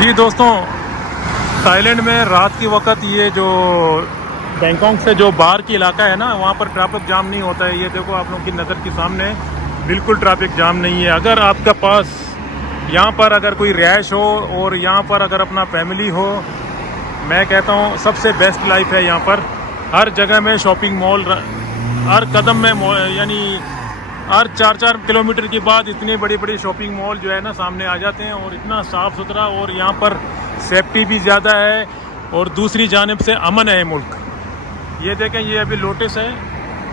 जी दोस्तों, थाईलैंड में रात के वक्त ये जो बैंकॉक से जो बाहर की इलाका है ना, वहाँ पर ट्रैफिक जाम नहीं होता है। ये देखो आप लोगों की नज़र के सामने बिल्कुल ट्रैफिक जाम नहीं है। अगर आपका पास यहाँ पर अगर कोई रिहाइश हो और यहाँ पर अगर अपना फैमिली हो, मैं कहता हूँ सबसे बेस्ट लाइफ है। यहाँ पर हर जगह में शॉपिंग मॉल, हर कदम में यानी हर 4-4 किलोमीटर के बाद इतनी बड़ी बड़ी शॉपिंग मॉल जो है ना सामने आ जाते हैं, और इतना साफ़ सुथरा, और यहाँ पर सेफ्टी भी ज़्यादा है और दूसरी जानिब से अमन है मुल्क। ये देखें, ये अभी लोटस है,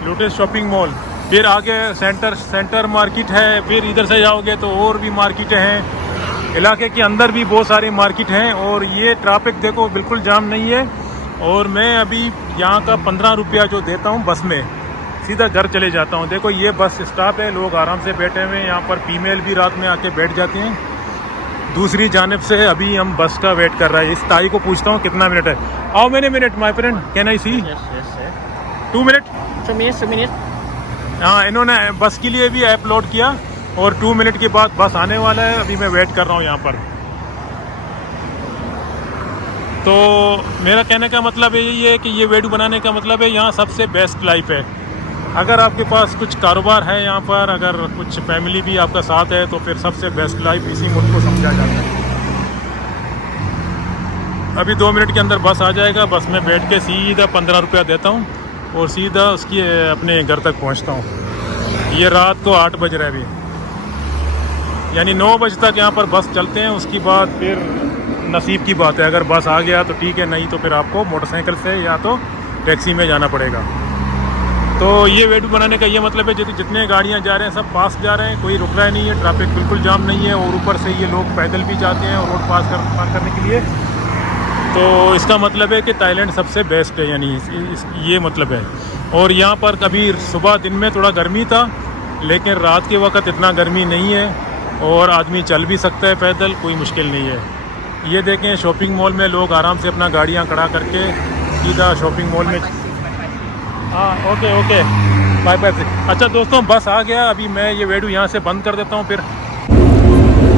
लोटस शॉपिंग मॉल। फिर आगे सेंटर मार्केट है, फिर इधर से जाओगे तो और भी मार्केटें हैं। इलाके के अंदर भी बहुत सारी मार्केट हैं, और ये ट्रैफिक देखो बिल्कुल जाम नहीं है। और मैं अभी यहाँ का 15 रुपया जो देता हूँ बस में, सीधा घर चले जाता हूँ। देखो ये बस स्टॉप है, लोग आराम से बैठे हुए हैं। यहाँ पर फीमेल भी रात में आके बैठ जाती हैं। दूसरी जानिब से अभी हम बस का वेट कर रहे हैं। इस ताई को पूछता हूँ कितना मिनट है। How many minute my friend, can I see? 2 minute. 2 minutes. हाँ, इन्होंने बस के लिए भी ऐप लोड किया और 2 मिनट के बाद बस आने वाला है। अभी मैं वेट कर रहा हूँ यहाँ पर। तो मेरा कहने का मतलब यही है कि ये वीडियो बनाने का मतलब है यहाँ सबसे बेस्ट लाइफ है। अगर आपके पास कुछ कारोबार है यहाँ पर, अगर कुछ फैमिली भी आपका साथ है, तो फिर सबसे बेस्ट लाइफ इसी मुल्क को समझा जाता है। अभी 2 मिनट के अंदर बस आ जाएगा। बस में बैठ के सीधा 15 रुपया देता हूँ और सीधा उसकी अपने घर तक पहुँचता हूँ। ये रात को 8 बज रहा है अभी, यानी 9 बजे तक यहाँ पर बस चलते हैं। उसके बाद फिर नसीब की बात है, अगर बस आ गया तो ठीक है, नहीं तो फिर आपको मोटरसाइकिल से या तो टैक्सी में जाना पड़ेगा। तो ये वीडियो बनाने का ये मतलब है, जितने गाड़ियाँ जा रहे हैं सब पास जा रहे हैं, कोई रुक रहा नहीं है, ट्रैफिक बिल्कुल जाम नहीं है। और ऊपर से ये लोग पैदल भी जाते हैं और रोड पार करने के लिए। तो इसका मतलब है कि थाईलैंड सबसे बेस्ट है, यानी ये मतलब है। और यहाँ पर कभी सुबह दिन में थोड़ा गर्मी था, लेकिन रात के वक्त इतना गर्मी नहीं है, और आदमी चल भी सकता है पैदल, कोई मुश्किल नहीं है। ये देखें, शॉपिंग मॉल में लोग आराम से अपना गाड़ियाँ खड़ा करके सीधा शॉपिंग मॉल में। हाँ, ओके बाय बाय। अच्छा दोस्तों, बस आ गया। अभी मैं ये वीडियो यहाँ से बंद कर देता हूँ फिर।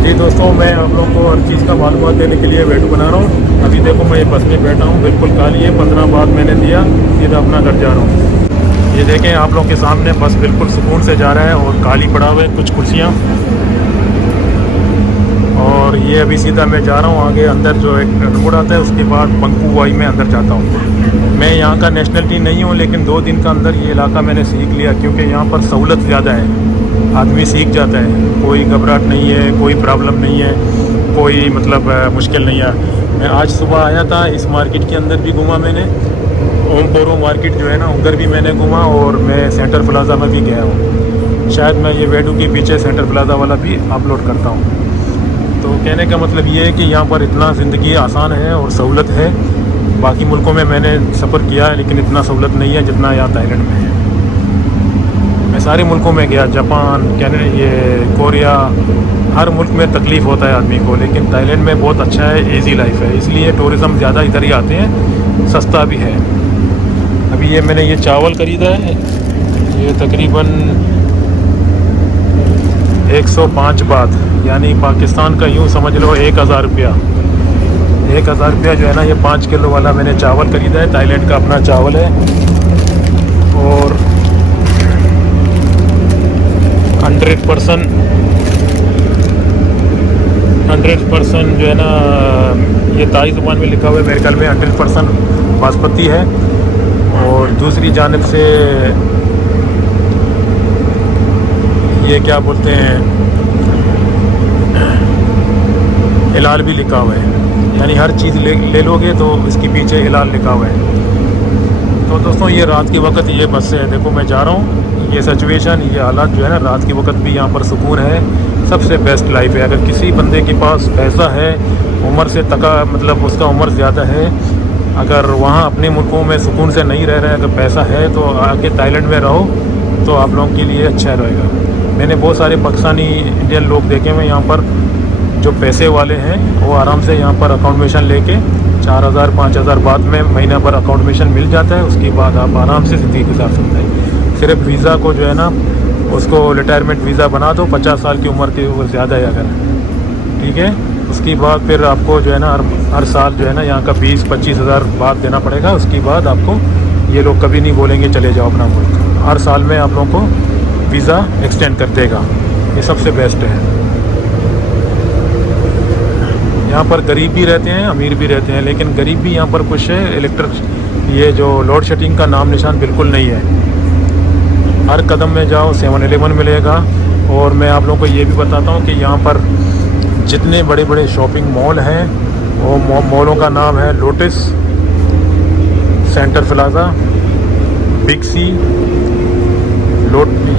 जी दोस्तों, मैं आप लोगों को हर चीज़ का मालूमात देने के लिए वीडियो बना रहा हूँ। अभी देखो, मैं बस में बैठा हूँ, बिल्कुल खाली है। 15 बाद मैंने दिया, सीधा अपना घर जा रहा हूँ। ये देखें आप लोगों के सामने, बस बिल्कुल सुकून से जा रहा है और खाली पड़ा हुआ है कुछ कुर्सियाँ। और ये अभी सीधा मैं जा रहा हूँ आगे, अंदर जो एक रोड आता है, उसके बाद बंकू वाई में अंदर जाता हूँ। मैं यहाँ का नेशनलिटी नहीं हूँ, लेकिन 2 दिन का अंदर ये इलाका मैंने सीख लिया, क्योंकि यहाँ पर सहूलत ज़्यादा है, आदमी सीख जाता है। कोई घबराहट नहीं है, कोई प्रॉब्लम नहीं है, कोई मतलब मुश्किल नहीं है। मैं आज सुबह आया था, इस मार्केट के अंदर भी घूमा मैंने, ओमपोरो मार्केट जो है ना, उधर भी मैंने घूमा, और मैं सेंटर प्लाज़ा में भी गया हूँ। शायद मैं ये वीडियो के पीछे सेंटर प्लाज़ा वाला भी अपलोड करता हूँ। तो कहने का मतलब ये है कि यहाँ पर इतना ज़िंदगी आसान है और सहूलत है। बाकी मुल्कों में मैंने सफ़र किया है, लेकिन इतना सहूलत नहीं है जितना यहाँ थाईलैंड में है। मैं सारे मुल्कों में गया, जापान, कनाडा, ये कोरिया, हर मुल्क में तकलीफ़ होता है आदमी को, लेकिन थाईलैंड में बहुत अच्छा है, इजी लाइफ है। इसलिए टूरिज़म ज़्यादा इधर ही आते हैं, सस्ता भी है। अभी ये मैंने ये चावल ख़रीदा है, ये तकरीबन 105 बात, यानी पाकिस्तान का यूँ समझ लो 1000 रुपया। 1000 रुपया जो है ना, ये 5 किलो वाला मैंने चावल ख़रीदा है। थाईलैंड का अपना चावल है, और 100% जो है ना, ये ताई ज़ुबान में लिखा हुआ है, मेरे ख्याल में 100% बासमती है। और दूसरी जानिब से ये क्या बोलते हैं, हिलाल भी लिखा हुआ है, यानी हर चीज़ ले लोगे तो इसके पीछे हिलाल लिखा हुआ है। तो दोस्तों, ये रात के वक्त ये बस है, देखो मैं जा रहा हूँ। ये सिचुएशन, ये हालात जो है ना, रात के वक्त भी यहाँ पर सुकून है, सबसे बेस्ट लाइफ है। अगर किसी बंदे के पास पैसा है, उम्र से मतलब उसका उम्र ज़्यादा है, अगर वहाँ अपने मुल्कों में सुकून से नहीं रह रहे, अगर पैसा है तो आके थाईलैंड में रहो, तो आप लोगों के लिए अच्छा रहेगा। मैंने बहुत सारे पाकिस्तानी इंडियन लोग देखे हुए यहाँ पर, जो पैसे वाले हैं, वो आराम से यहाँ पर अकाउंटेशन लेके 4000-5000 बाद में महीना भर अकाउंटेशन मिल जाता है। उसके बाद आप आराम से ज़िंदगी गुजार सकते हैं। सिर्फ वीज़ा को जो है ना, उसको रिटायरमेंट वीज़ा बना दो, 50 साल की उम्र के वो ज़्यादा है अगर, ठीक है। उसके बाद फिर आपको जो है ना हर साल जो है ना यहाँ का 20-25 हज़ार बात देना पड़ेगा। उसके बाद आपको ये लोग कभी नहीं बोलेंगे चले जाओ अपना मुल्क। हर साल में आप लोगों को वीज़ा एक्सटेंड कर देगा। ये सबसे बेस्ट है। यहाँ पर गरीब भी रहते हैं, अमीर भी रहते हैं, लेकिन गरीब भी यहाँ पर कुछ है। ये जो लोड शेडिंग का नाम निशान बिल्कुल नहीं है। हर कदम में जाओ 7-Eleven मिलेगा। और मैं आप लोगों को ये भी बताता हूँ कि यहाँ पर जितने बड़े बड़े शॉपिंग मॉल हैं वो मॉलों का नाम है लोटस, सेंटर प्लाज़ा, बिग सी,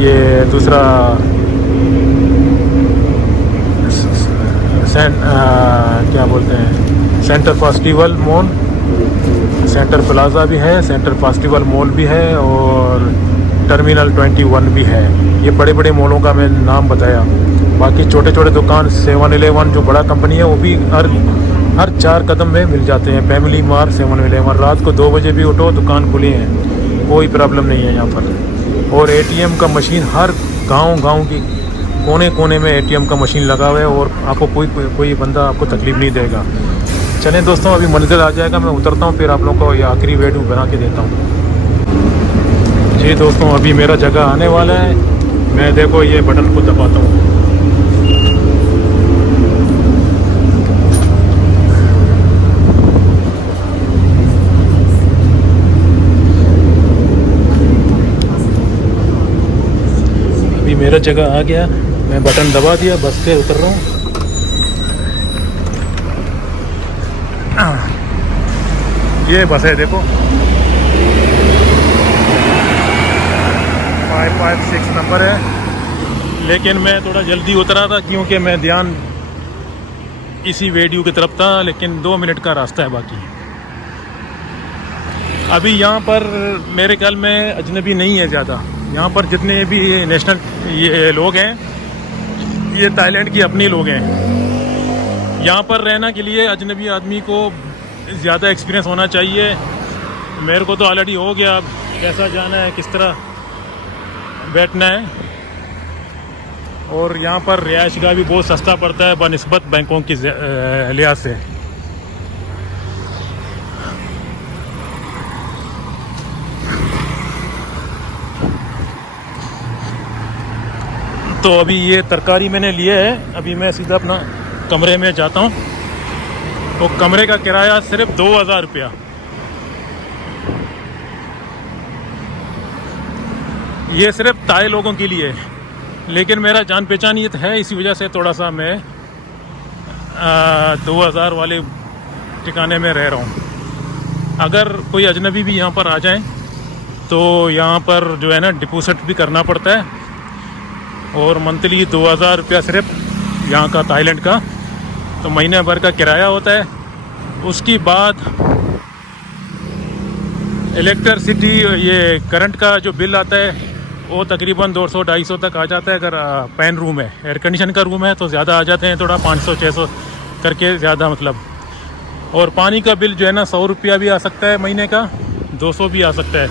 ये दूसरा क्या बोलते हैं, centre festival mall, centre plaza भी है, सेंटर फेस्टिवल मॉल भी है और टर्मिनल 21 भी है। ये बड़े बड़े मॉलों का मैं नाम बताया। बाकी छोटे छोटे दुकान 7-Eleven जो बड़ा कंपनी है वो भी हर 4 कदम में मिल जाते हैं। फैमिली मार्ट, 7-Eleven, रात को 2 बजे भी उठो दुकान खुली है, कोई प्रॉब्लम नहीं है यहाँ पर। और ATM का मशीन हर गांव की कोने कोने में ATM का मशीन लगा हुआ है और आपको कोई बंदा आपको तकलीफ़ नहीं देगा। चलें दोस्तों, अभी मंजिल आ जाएगा, मैं उतरता हूँ, फिर आप लोगों को ये आखिरी वीडियो बना के देता हूँ। जी दोस्तों, अभी मेरा जगह आने वाला है। मैं देखो ये बटन को दबाता हूँ। अभी मेरा जगह आ गया, मैं बटन दबा दिया, बस से उतर रहा हूँ। ये बस है देखो, 556 नंबर है। लेकिन मैं थोड़ा जल्दी उतरा था क्योंकि मैं ध्यान इसी वीडियो की तरफ था, लेकिन 2 मिनट का रास्ता है बाकी। अभी यहाँ पर मेरे ख्याल में अजनबी नहीं है ज़्यादा। यहाँ पर जितने भी नेशनल ये लोग हैं, ये थाईलैंड की अपनी लोग हैं। यहाँ पर रहने के लिए अजनबी आदमी को ज़्यादा एक्सपीरियंस होना चाहिए। मेरे को तो ऑलरेडी हो गया। अब कैसा जाना है, किस तरह बैठना है। और यहाँ पर रिहाइश का भी बहुत सस्ता पड़ता है बनिस्बत बैंकों की लिहाज से। तो अभी ये तरकारी मैंने लिए है। अभी मैं सीधा अपना कमरे में जाता हूँ। तो कमरे का किराया सिर्फ 2000 रुपया। ये सिर्फ ताई लोगों के लिए है, लेकिन मेरा जान पहचान ये है, इसी वजह से थोड़ा सा मैं 2000 वाले ठिकाने में रह रहा हूँ। अगर कोई अजनबी भी यहाँ पर आ जाए तो यहाँ पर जो है ना डिपॉजिट भी करना पड़ता है। और मंथली 2000 रुपया सिर्फ यहाँ का थाईलैंड का, तो महीने भर का किराया होता है। उसके बाद इलेक्ट्रिसिटी, ये करंट का जो बिल आता है वो तकरीबन 200-250 तक आ जाता है। अगर पैन रूम है, एयर कंडीशन का रूम है तो ज़्यादा आ जाते हैं, थोड़ा 500-600 करके ज़्यादा मतलब। और पानी का बिल जो है ना 100 रुपया भी आ सकता है महीने का, 200 भी आ सकता है।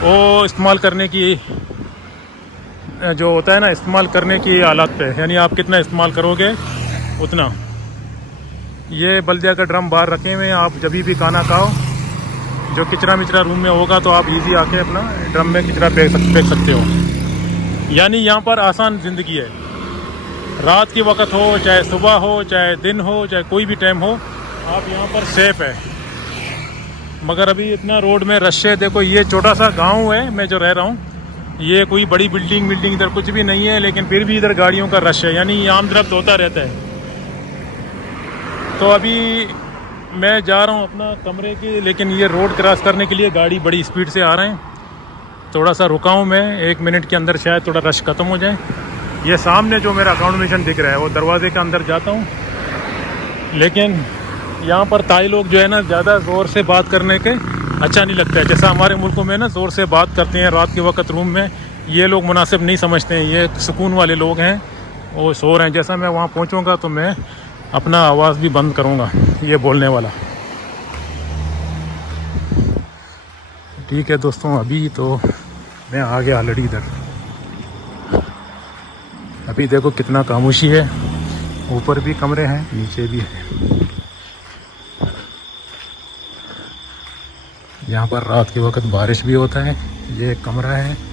वो इस्तेमाल करने की जो होता है ना, इस्तेमाल करने की हालत पे, यानी आप कितना इस्तेमाल करोगे उतना। ये बल्दिया का ड्रम बाहर रखे हुए हैं, आप जब भी खाना खाओ, जो किचरा मिचरा रूम में होगा तो आप इजी आके अपना ड्रम में किचरा फेंक सकते हो। यानी यहाँ पर आसान ज़िंदगी है। रात के वक्त हो, चाहे सुबह हो, चाहे दिन हो, चाहे कोई भी टाइम हो, आप यहाँ पर सेफ़ है। मगर अभी इतना रोड में रश है। देखो ये छोटा सा गाँव है मैं जो रह रहा हूँ, ये कोई बड़ी बिल्डिंग इधर कुछ भी नहीं है, लेकिन फिर भी इधर गाड़ियों का रश है, यानी आमदरफ्त होता रहता है। तो अभी मैं जा रहा हूँ अपना कमरे के, लेकिन ये रोड क्रॉस करने के लिए गाड़ी बड़ी स्पीड से आ रहे हैं। थोड़ा सा रुका हूँ मैं, 1 मिनट के अंदर शायद थोड़ा रश ख़त्म हो जाए। ये सामने जो मेरा अकोमोडेशन दिख रहा है वो दरवाजे के अंदर जाता हूँ। लेकिन यहाँ पर ताई लोग जो है ना ज़्यादा ज़ोर से बात करने के अच्छा नहीं लगता है। जैसा हमारे मुल्कों में ना ज़ोर से बात करते हैं रात के वक्त रूम में, ये लोग मुनासिब नहीं समझते हैं। ये सुकून वाले लोग हैं, वो सो रहे हैं। जैसा मैं वहाँ पहुँचूँगा तो मैं अपना आवाज़ भी बंद करूँगा, ये बोलने वाला। ठीक है दोस्तों, अभी तो मैं आ गया ऑलरेडी इधर। अभी देखो कितना खामोशी है ऊपर भी कमरे हैं, नीचे भी है। यहाँ पर रात के वक्त बारिश भी होता है। ये एक कमरा है।